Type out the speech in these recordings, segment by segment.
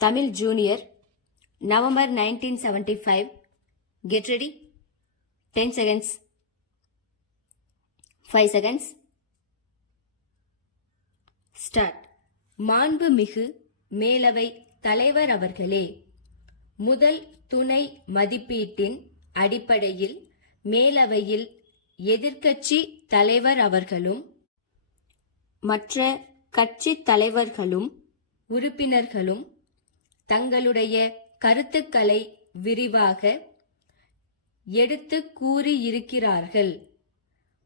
Tamil Junior, November 1975. Get ready. 10 seconds. 5 seconds. Start. மாண்புமிகு மேலவை தலைவர் அவர்களே, முதல் துணை மதிப்பீட்டின் அடிப்படையில் மேலவையில் எதிர்க்கட்சி தலைவர் அவர்களும் மற்ற கட்சி தலைவர்களும் உறுப்பினர்களும் தங்களுடைய கருத்துக்களை விரிவாக எடுத்து கூறியிருக்கிறார்கள்.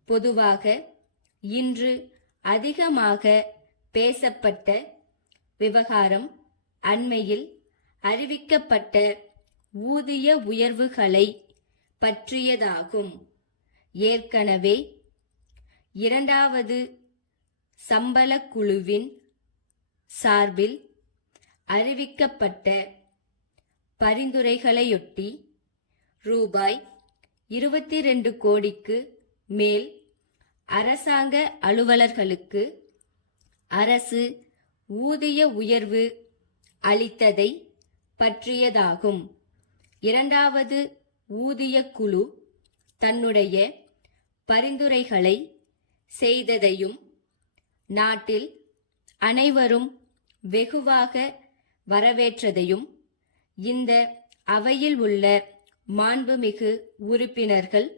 பொதுவாக இன்று அதிகமாக பேசப்பட்ட விவகாரம் அண்மையில் அறிவிக்கப்பட்ட ஊதிய உயர்வுகளை பற்றியதாகும். ஏற்கனவே இரண்டாவது சம்பள குழுவின் சார்பில் அறிவிக்கப்பட்ட பரிந்துரைகளையொட்டி ரூபாய் 22 கோடிக்கு மேல் அரசாங்க அலுவலர்களுக்கு அரசு ஊதிய உயர்வு அளித்ததை பற்றியதாகும். இரண்டாவது ஊதிய குழு தன்னுடைய பரிந்துரைகளை செய்ததையும் நாட்டில் அனைவரும் வெகுவாக வரவேற்றதையும் இந்த அவையில் உள்ள மாண்புமிகு உறுப்பினர்கள்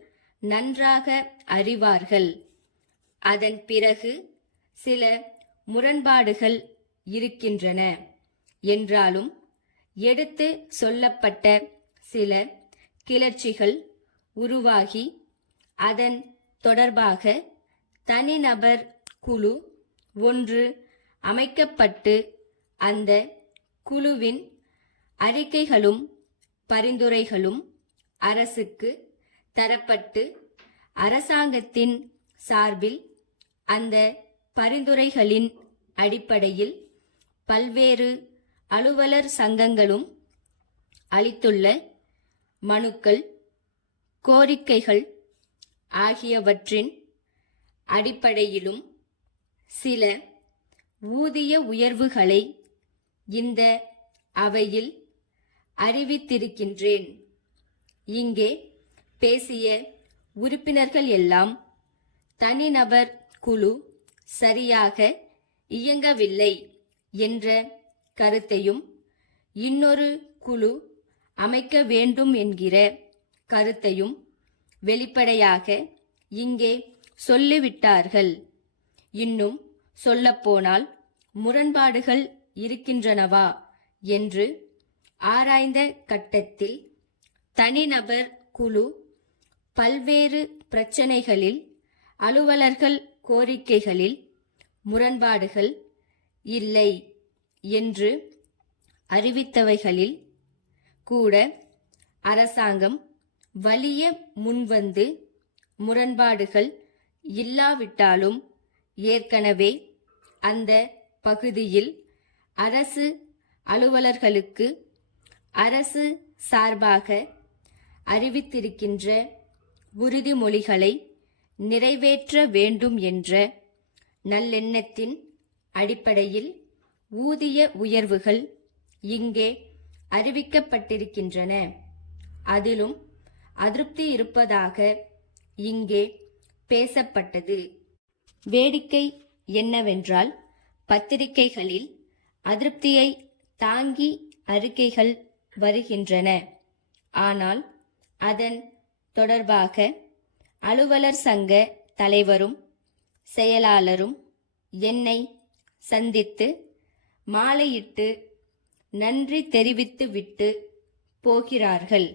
நன்றாக அறிவார்கள். அதன் பிறகு சில முரண்பாடுகள் இருக்கின்றன என்றாலும் எடுத்து சொல்லப்பட்ட சில கிளர்ச்சிகள் உருவாகி அதன் தொடர்பாக தனிநபர் குழு ஒன்று அமைக்கப்பட்டு அந்த குழுவின் அறிக்கைகளும் பரிந்துரைகளும் அரசுக்கு தரப்பட்டு அரசாங்கத்தின் சார்பில் அந்த பரிந்துரைகளின் அடிப்படையில் பல்வேறு அலுவலர் சங்கங்களும் அளித்துள்ள மனுக்கள், கோரிக்கைகள் ஆகியவற்றின் அடிப்படையிலும் சில ஊதிய உயர்வுகளை இந்த அவையில் அறிவித்திருக்கின்றேன். இங்கே பேசிய உறுப்பினர்கள் எல்லாம் தனிநபர் குழு சரியாக இயங்கவில்லை என்ற கருத்தையும் இன்னொரு குழு அமைக்க வேண்டும் என்கிற கருத்தையும் வெளிப்படையாக இங்கே சொல்லிவிட்டார்கள். இன்னும் சொல்லப்போனால் முரண்பாடுகள் இருக்கின்றனவா என்று ஆராய்ந்த கட்டத்தில் தனிநபர் குழு பல்வேறு பிரச்சனைகளில் அலுவலர்கள் கோரிக்கைகளில் முரண்பாடுகள் இல்லை என்று அறிவித்தவைகளில் கூட அரசாங்கம் வலிய முன்வந்து முரண்பாடுகள் இல்லாவிட்டாலும் ஏற்கனவே அந்த பகுதியில் அரசு அலுவலர்களுக்கு அரசு சார்பாக அறிவித்திருக்கின்ற உறுதிமொழிகளை நிறைவேற்ற வேண்டும் என்ற நல்லெண்ணத்தின் அடிப்படையில் ஊதிய உயர்வுகள் இங்கே அறிவிக்கப்பட்டிருக்கின்றன. அதிலும் அதிருப்தி இருப்பதாக இங்கே பேசப்பட்டது. வேடிக்கை என்னவென்றால் பத்திரிகைகளில் அதிருப்தியை தாங்கி அறிக்கைகள் வருகின்றன. ஆனால் அதன் தொடர்பாக அலுவலர் சங்க தலைவரும் செயலாளரும் என்னை சந்தித்து மாலையிட்டு நன்றி தெரிவித்து விட்டு போகிறார்கள்.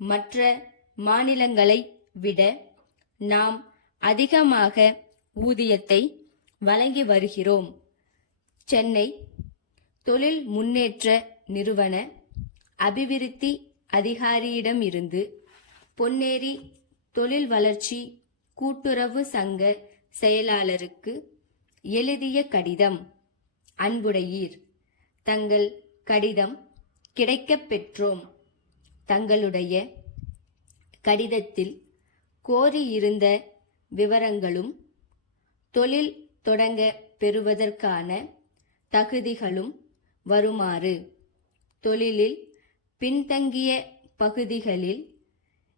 மற்ற மாநிலங்களை விட நாம் அதிகமாக ஊதியத்தை வழங்கி வருகிறோம். சென்னை தொழில் முன்னேற்ற நிறுவன அபிவிருத்தி அதிகாரியிடமிருந்து பொன்னேரி தொழில் வளர்ச்சி கூட்டுறவு சங்க செயலாளருக்கு எழுதிய கடிதம். அன்புடையீர், தங்கள் கடிதம் கிடைக்கப் பெற்றோம். தங்களுடைய கடிதத்தில் கோரியிருந்த விவரங்களும் தொழில் தொடங்க பெறுவதற்கான தகுதிகளும் வருமாறு தொழிலில் பின்தங்கிய பகுதிகளில்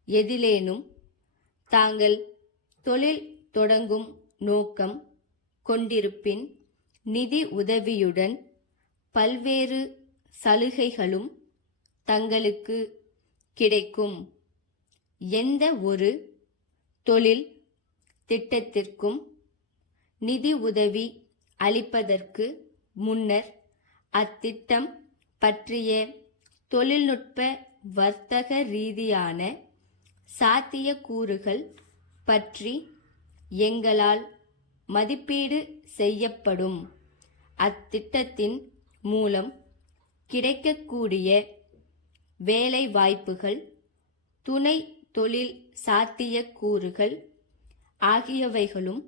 எதிலேனும் தாங்கள் தொழில் தொடங்கும் நோக்கம் கொண்டிருப்பின் நிதி உதவியுடன் பல்வேறு சலுகைகளும் தங்களுக்கு கிடைக்கும். எந்த ஒரு தொழில் திட்டத்திற்கும் நிதி உதவி அளிப்பதற்கு முன்னர் அத்திட்டம் பற்றிய தொழில்நுட்ப வர்த்தக ரீதியான சாத்தியக்கூறுகள் பற்றி எங்களால் மதிப்பீடு செய்யப்படும். அத்திட்டத்தின் மூலம் கிடைக்கக்கூடிய வேலை வாய்ப்புகள், துணை தொழில் சாத்தியக்கூறுகள் ஆகியவைகளும்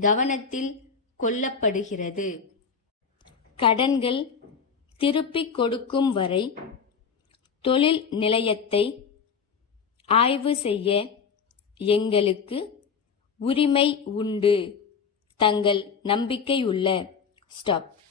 கவனத்தில் கொள்ளப்படுகிறது. கடன்கள் திருப்பிக் கொடுக்கும் வரை தொழில் நிலையத்தை ஆய்வு செய்ய எங்களுக்கு உரிமை உண்டு. தங்கள் நம்பிக்கையுள்ள ஸ்டாப்.